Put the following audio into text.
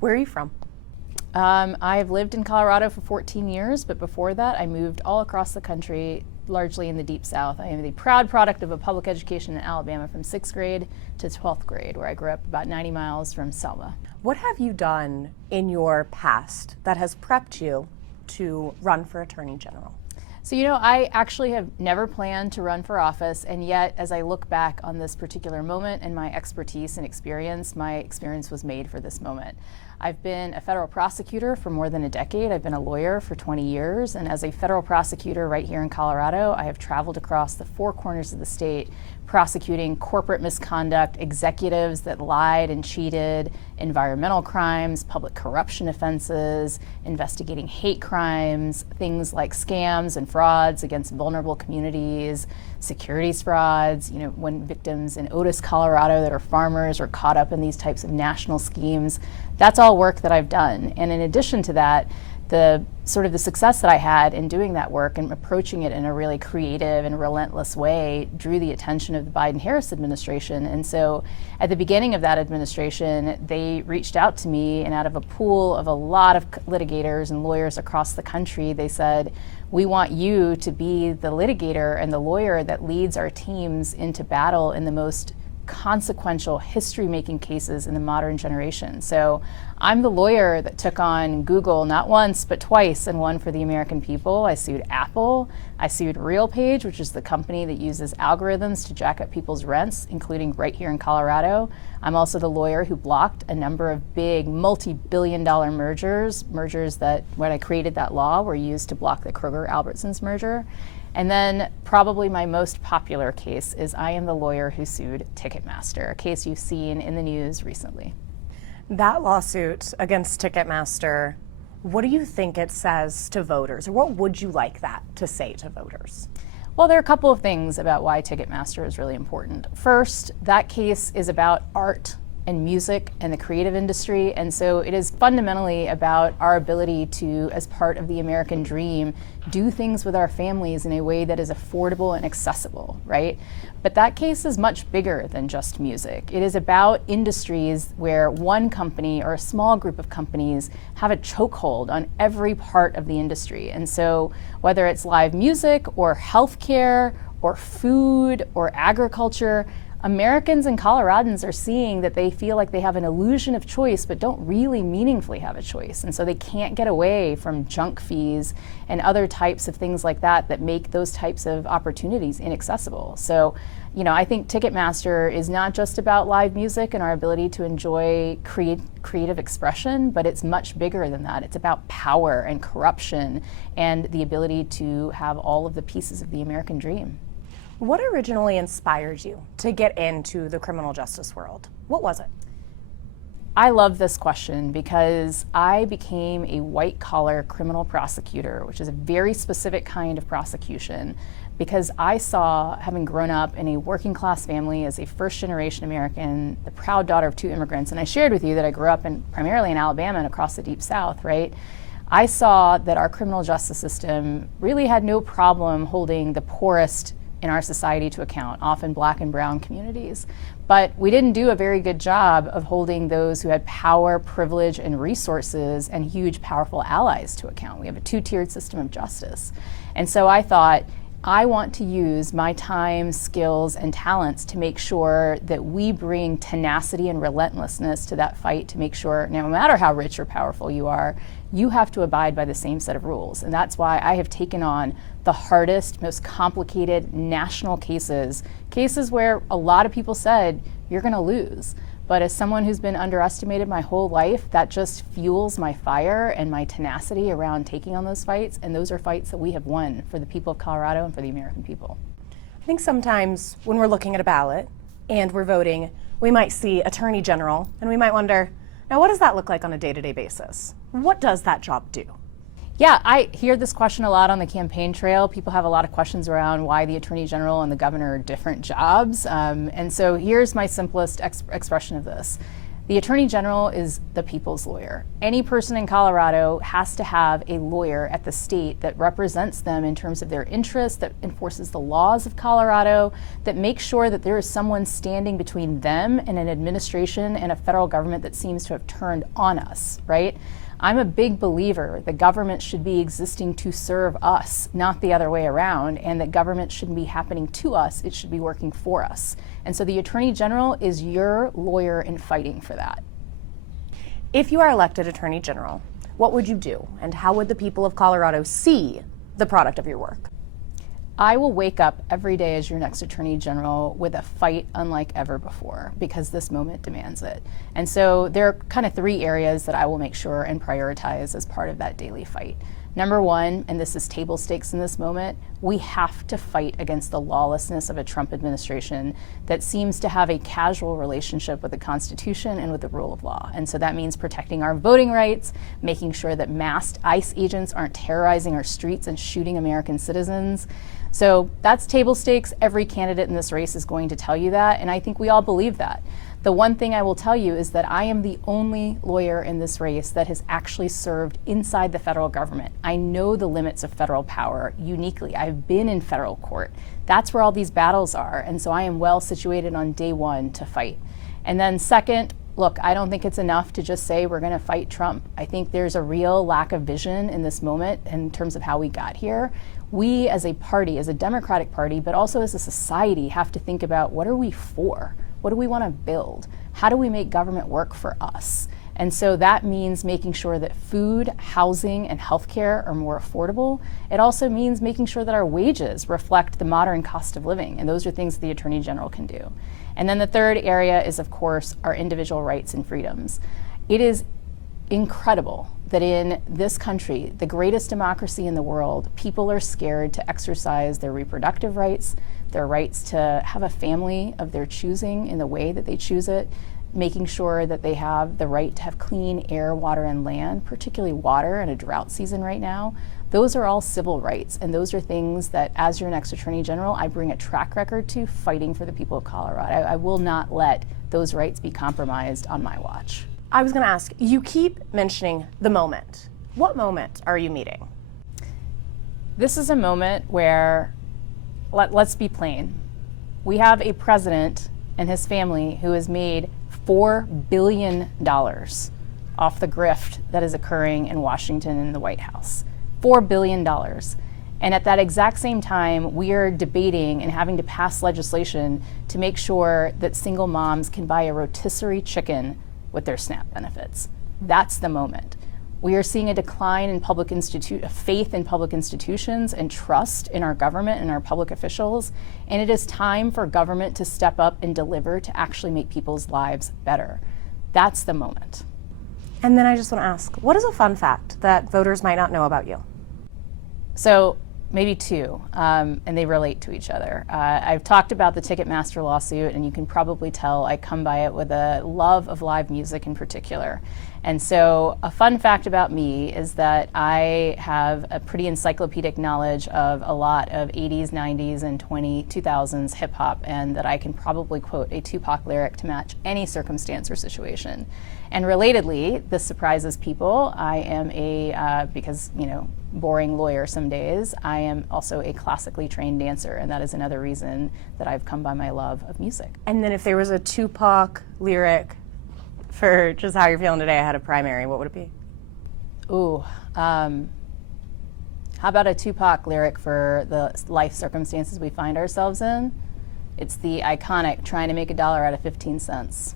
Where are you from? I've lived in Colorado for 14 years, but before that I moved all across the country, largely in the Deep South. I am the proud product of a public education in Alabama from 6th grade to 12th grade, where I grew up about 90 miles from Selma. What have you done in your past that has prepped you to run for Attorney General? So, I actually have never planned to run for office, and yet as I look back on this particular moment and my expertise and experience, my experience was made for this moment. I've been a federal prosecutor for more than a decade. I've been a lawyer for 20 years, and as a federal prosecutor right here in Colorado, I have traveled across the four corners of the state prosecuting corporate misconduct, executives that lied and cheated, environmental crimes, public corruption offenses, investigating hate crimes, things like scams and frauds against vulnerable communities, securities frauds, when victims in Otis, Colorado that are farmers are caught up in these types of national schemes. That's all work that I've done. And in addition to that, the success that I had in doing that work and approaching it in a really creative and relentless way drew the attention of the Biden-Harris administration. And so at the beginning of that administration, they reached out to me, and out of a pool of a lot of litigators and lawyers across the country, they said, we want you to be the litigator and the lawyer that leads our teams into battle in the most consequential history-making cases in the modern generation. So I'm the lawyer that took on Google not once but twice and won for the American people. I sued Apple. I sued RealPage, which is the company that uses algorithms to jack up people's rents, including right here in Colorado. I'm also the lawyer who blocked a number of big multi-billion-dollar mergers that, when I created that law, were used to block the Kroger-Albertsons merger. And then probably my most popular case is I am the lawyer who sued Ticketmaster, a case you've seen in the news recently. That lawsuit against Ticketmaster, what do you think it says to voters, or what would you like that to say to voters? Well, there are a couple of things about why Ticketmaster is really important. First, that case is about art and music and the creative industry, and so it is fundamentally about our ability to, as part of the American dream, do things with our families in a way that is affordable and accessible, right? But that case is much bigger than just music. It is about industries where one company or a small group of companies have a chokehold on every part of the industry. And so whether it's live music or healthcare or food or agriculture, Americans and Coloradans are seeing that they feel like they have an illusion of choice but don't really meaningfully have a choice. And so they can't get away from junk fees and other types of things like that make those types of opportunities inaccessible. So, I think Ticketmaster is not just about live music and our ability to enjoy creative expression, but it's much bigger than that. It's about power and corruption and the ability to have all of the pieces of the American dream. What originally inspired you to get into the criminal justice world? What was it? I love this question because I became a white-collar criminal prosecutor, which is a very specific kind of prosecution, because I saw, having grown up in a working-class family as a first-generation American, the proud daughter of two immigrants, and I shared with you that I grew up primarily in Alabama and across the Deep South, right? I saw that our criminal justice system really had no problem holding the poorest in our society to account, often Black and brown communities. But we didn't do a very good job of holding those who had power, privilege, and resources and huge, powerful allies to account. We have a two-tiered system of justice. And so I thought, I want to use my time, skills, and talents to make sure that we bring tenacity and relentlessness to that fight to make sure, no matter how rich or powerful you are, you have to abide by the same set of rules. And that's why I have taken on the hardest, most complicated national cases where a lot of people said, you're gonna lose. But as someone who's been underestimated my whole life, that just fuels my fire and my tenacity around taking on those fights. And those are fights that we have won for the people of Colorado and for the American people. I think sometimes when we're looking at a ballot and we're voting, we might see Attorney General and we might wonder, now what does that look like on a day-to-day basis? What does that job do? Yeah, I hear this question a lot on the campaign trail. People have a lot of questions around why the Attorney General and the Governor are different jobs. And so here's my simplest expression of this. The Attorney General is the people's lawyer. Any person in Colorado has to have a lawyer at the state that represents them in terms of their interests, that enforces the laws of Colorado, that makes sure that there is someone standing between them and an administration and a federal government that seems to have turned on us, right? I'm a big believer that government should be existing to serve us, not the other way around, and that government shouldn't be happening to us, it should be working for us. And so the Attorney General is your lawyer in fighting for that. If you are elected Attorney General, what would you do, and how would the people of Colorado see the product of your work? I will wake up every day as your next Attorney General with a fight unlike ever before, because this moment demands it. And so there are kind of 3 areas that I will make sure and prioritize as part of that daily fight. Number 1, and this is table stakes in this moment, we have to fight against the lawlessness of a Trump administration that seems to have a casual relationship with the Constitution and with the rule of law. And so that means protecting our voting rights, making sure that masked ICE agents aren't terrorizing our streets and shooting American citizens. So that's table stakes. Every candidate in this race is going to tell you that, and I think we all believe that. The one thing I will tell you is that I am the only lawyer in this race that has actually served inside the federal government. I know the limits of federal power uniquely. I've been in federal court. That's where all these battles are, and so I am well situated on day 1 to fight. And then second, look, I don't think it's enough to just say we're going to fight Trump. I think there's a real lack of vision in this moment in terms of how we got here. We as a party, as a Democratic Party, but also as a society, have to think about what are we for? What do we want to build? How do we make government work for us? And so that means making sure that food, housing, and healthcare are more affordable. It also means making sure that our wages reflect the modern cost of living, and those are things that the Attorney General can do. And then the third area is, of course, our individual rights and freedoms. It is incredible that in this country, the greatest democracy in the world, people are scared to exercise their reproductive rights, their rights to have a family of their choosing in the way that they choose it, making sure that they have the right to have clean air, water, and land, particularly water in a drought season right now. Those are all civil rights, and those are things that, as your next Attorney General, I bring a track record to fighting for the people of Colorado. I will not let those rights be compromised on my watch. I was going to ask, you keep mentioning the moment. What moment are you meeting? This is a moment where, let's be plain, we have a president and his family who has made $4 billion off the grift that is occurring in Washington and the White House. $4 billion. And at that exact same time, we are debating and having to pass legislation to make sure that single moms can buy a rotisserie chicken with their SNAP benefits. That's the moment. We are seeing a decline in faith in public institutions and trust in our government and our public officials, and it is time for government to step up and deliver to actually make people's lives better. That's the moment. And then I just want to ask, what is a fun fact that voters might not know about you? So maybe 2, and they relate to each other. I've talked about the Ticketmaster lawsuit, and you can probably tell I come by it with a love of live music in particular. And so a fun fact about me is that I have a pretty encyclopedic knowledge of a lot of 80s, 90s, and 2000s hip hop, and that I can probably quote a Tupac lyric to match any circumstance or situation. And relatedly, this surprises people. I am because, boring lawyer some days, I am also a classically trained dancer, and that is another reason that I've come by my love of music. And then if there was a Tupac lyric for just how you're feeling today ahead of primary, what would it be? Ooh, how about a Tupac lyric for the life circumstances we find ourselves in? It's the iconic "trying to make $1 out of 15 cents."